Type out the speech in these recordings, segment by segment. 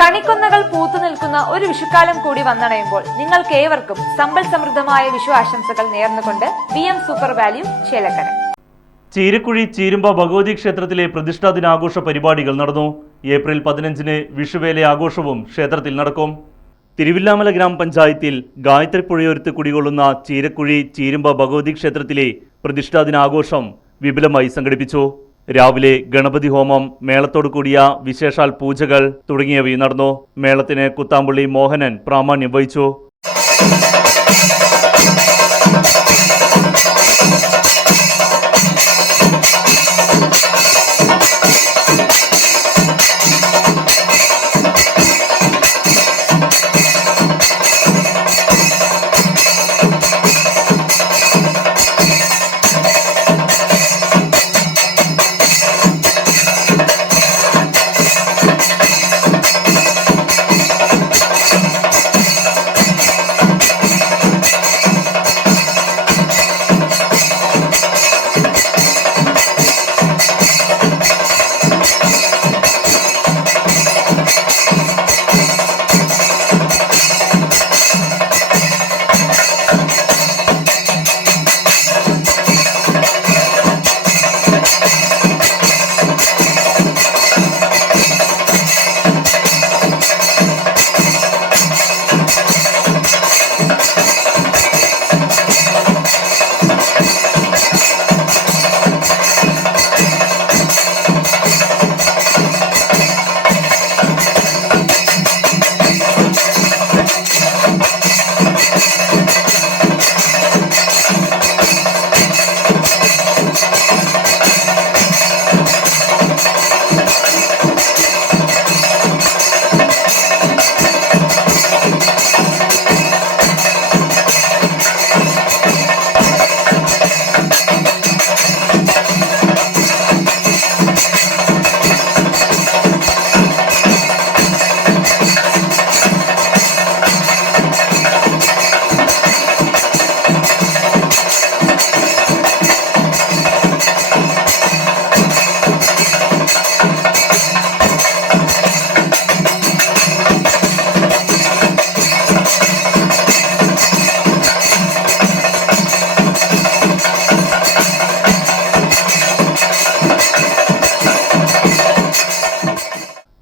കണിക്കൊന്നകൾ പൂത്തു നിൽക്കുന്ന ഒരു വിഷുക്കാലം കൂടി വന്നണയുമ്പോൾ നിങ്ങൾക്ക് ഏവർക്കും സമ്പൽ സമൃദ്ധമായ വിഷു ആശംസകൾ നേർന്നുകൊണ്ട് V M super value Chelakkara. Cheerakkuzhi Cheerumba Bhagavathi ക്ഷേത്രത്തിലെ പ്രതിഷ്ഠാ ദിനാഘോഷ പരിപാടികൾ നടന്നു. ഏപ്രിൽ പതിനഞ്ചിന് വിഷുവേല ആഘോഷവും ക്ഷേത്രത്തിൽ നടക്കും. തിരുവില്ലാമല ഗ്രാമപഞ്ചായത്തിൽ ഗായത്രി പുഴയോരത്ത് കുടികൊള്ളുന്ന ചീരക്കുഴി ചീരുമ്പ ഭഗവതി ക്ഷേത്രത്തിലെ പ്രതിഷ്ഠാ ദിനാഘോഷം വിപുലമായി സംഘടിപ്പിച്ചു. രാവിലെ ഗണപതി ഹോമം മേളത്തോടു കൂടിയ വിശേഷാൽ പൂജകൾ തുടങ്ങിയവയും നടന്നു. മേളത്തിന് കുത്താമ്പള്ളി മോഹനൻ പ്രാമാണ്യം വഹിച്ചു.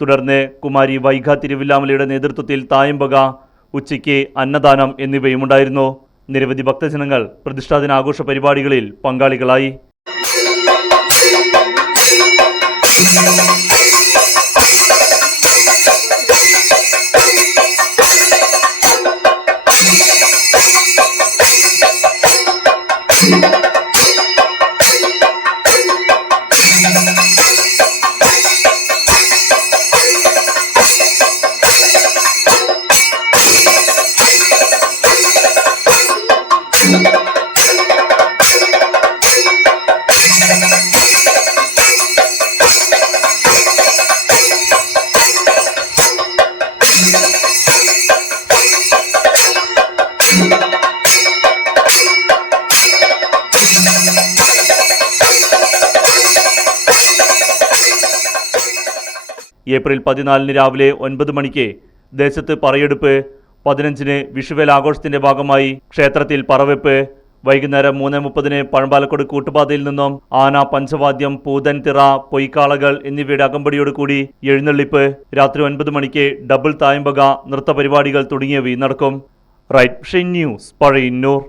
തുടർന്ന് കുമാരി വൈഗ തിരുവില്ലാമലയുടെ നേതൃത്വത്തിൽ തായമ്പക ഉച്ചയ്ക്ക് അന്നദാനം എന്നിവയും എന്നിവയുമുണ്ടായിരുന്നു. നിരവധി ഭക്തജനങ്ങൾ പ്രതിഷ്ഠാദിനാഘോഷ പരിപാടികളിൽ പങ്കാളികളായി. ഏപ്രിൽ പതിനാലിന് രാവിലെ ഒൻപത് മണിക്ക് ദേശത്ത് പറയെടുപ്പ് പതിനഞ്ചിന് വിഷുവേല ആഘോഷത്തിന്റെ ഭാഗമായി ക്ഷേത്രത്തിൽ പറവെപ്പ് വൈകുന്നേരം മൂന്ന് മുപ്പതിന് പഴമ്പാലക്കോട് കൂട്ടുപാതയിൽ നിന്നും ആന പഞ്ചവാദ്യം പൂതൻ തിറ പൊയ്ക്കാളകൾ എന്നിവയുടെ അകമ്പടിയോട് കൂടി എഴുന്നള്ളിപ്പ് രാത്രി ഒൻപത് മണിക്ക് ഡബിൾ തായമ്പക നൃത്തപരിപാടികൾ തുടങ്ങിയവയും നടക്കും. Right news Pazhayannur.